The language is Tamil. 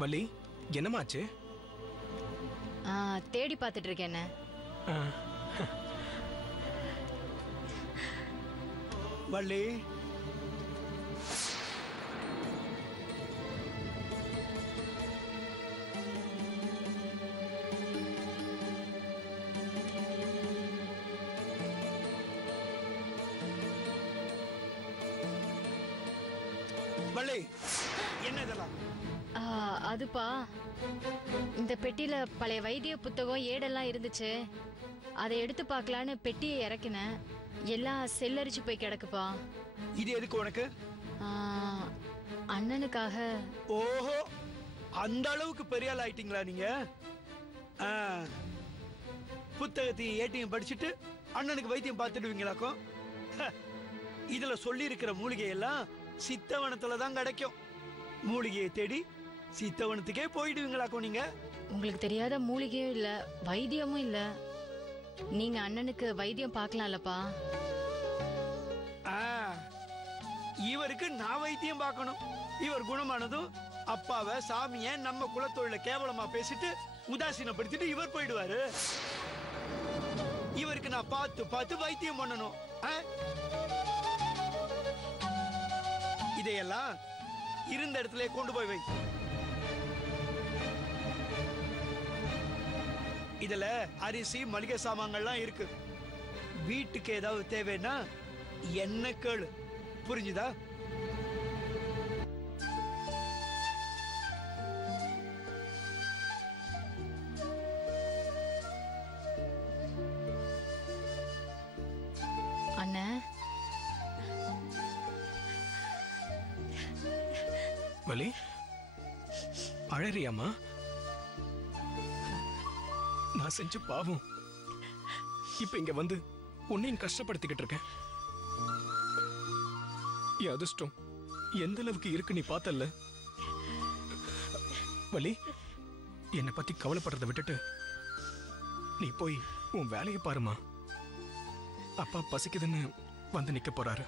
வள்ளி, என்னமாச்சு? தேடி பார்த்துட்டு இருக்கேன். வள்ளி, வள்ளி, என்ன இதெல்லாம்? அதுப்பா, இந்த பெட்டியில பழைய வைத்திய புத்தகம் ஏடெல்லாம் இருந்துச்சு. அதை எடுத்து பார்க்கலான்னு பெட்டியை இறக்கினேன். எல்லாம் செல்லரிச்சு போய் கிடக்குப்பா. இது எதுக்கு உனக்கு? அண்ணனுக்காக. ஓஹோ, அந்த அளவுக்கு பெரிய ஆள் ஆயிட்டீங்களா நீங்க? புத்தகத்தையும் ஏட்டியும் படிச்சுட்டு அண்ணனுக்கு வைத்தியம் பார்த்துடுவீங்களாக்கும். இதுல சொல்லி இருக்கிற மூலிகை எல்லாம் சித்தவனத்துல தான் கிடைக்கும். மூலிகையை தேடி சித்தவனத்துக்கே போயிடுவீங்களாக்கும் நீங்க. உங்களுக்கு தெரியாத மூலிகையும் இல்ல, வைத்தியமும் இல்ல. நீங்க அண்ணனுக்கு வைத்தியம் பார்க்கலாம்லப்பா. இவருக்கு நான் வைத்தியம் பார்க்கணும். இவர் குணமானதும் அப்பாவை, சாமிய, நம்ம குலத்தொழில கேவலமா பேசிட்டு உதாசீனப்படுத்திட்டு இவர் போயிடுவாரு. இவருக்கு நான் பார்த்து பார்த்து வைத்தியம் பண்ணணும். இதையெல்லாம் இருந்த இடத்துல கொண்டு போய் வை. இதுல அரிசி, மளிகை சாமான்கள்லாம் இருக்கு. வீட்டுக்கு ஏதாவது தேவைன்னா என்ன கேளு, புரிஞ்சுதா? அண்ணா, வள்ளி, அழறியாமா? நான் செஞ்ச பாவம் இப்ப இங்க வந்து உன்னையும் கஷ்டப்படுத்திக்கிட்டு இருக்கேன். என் அதிர்ஷ்டம் எந்த அளவுக்கு இருக்கு நீ பார்த்தல்ல. வள்ளி, என்னை பத்தி கவலைப்படுறதை விட்டுட்டு நீ போய் உன் வேலையை பாருமா. அப்பா பசிக்குதுன்னு வந்து நிக்க போறாரு.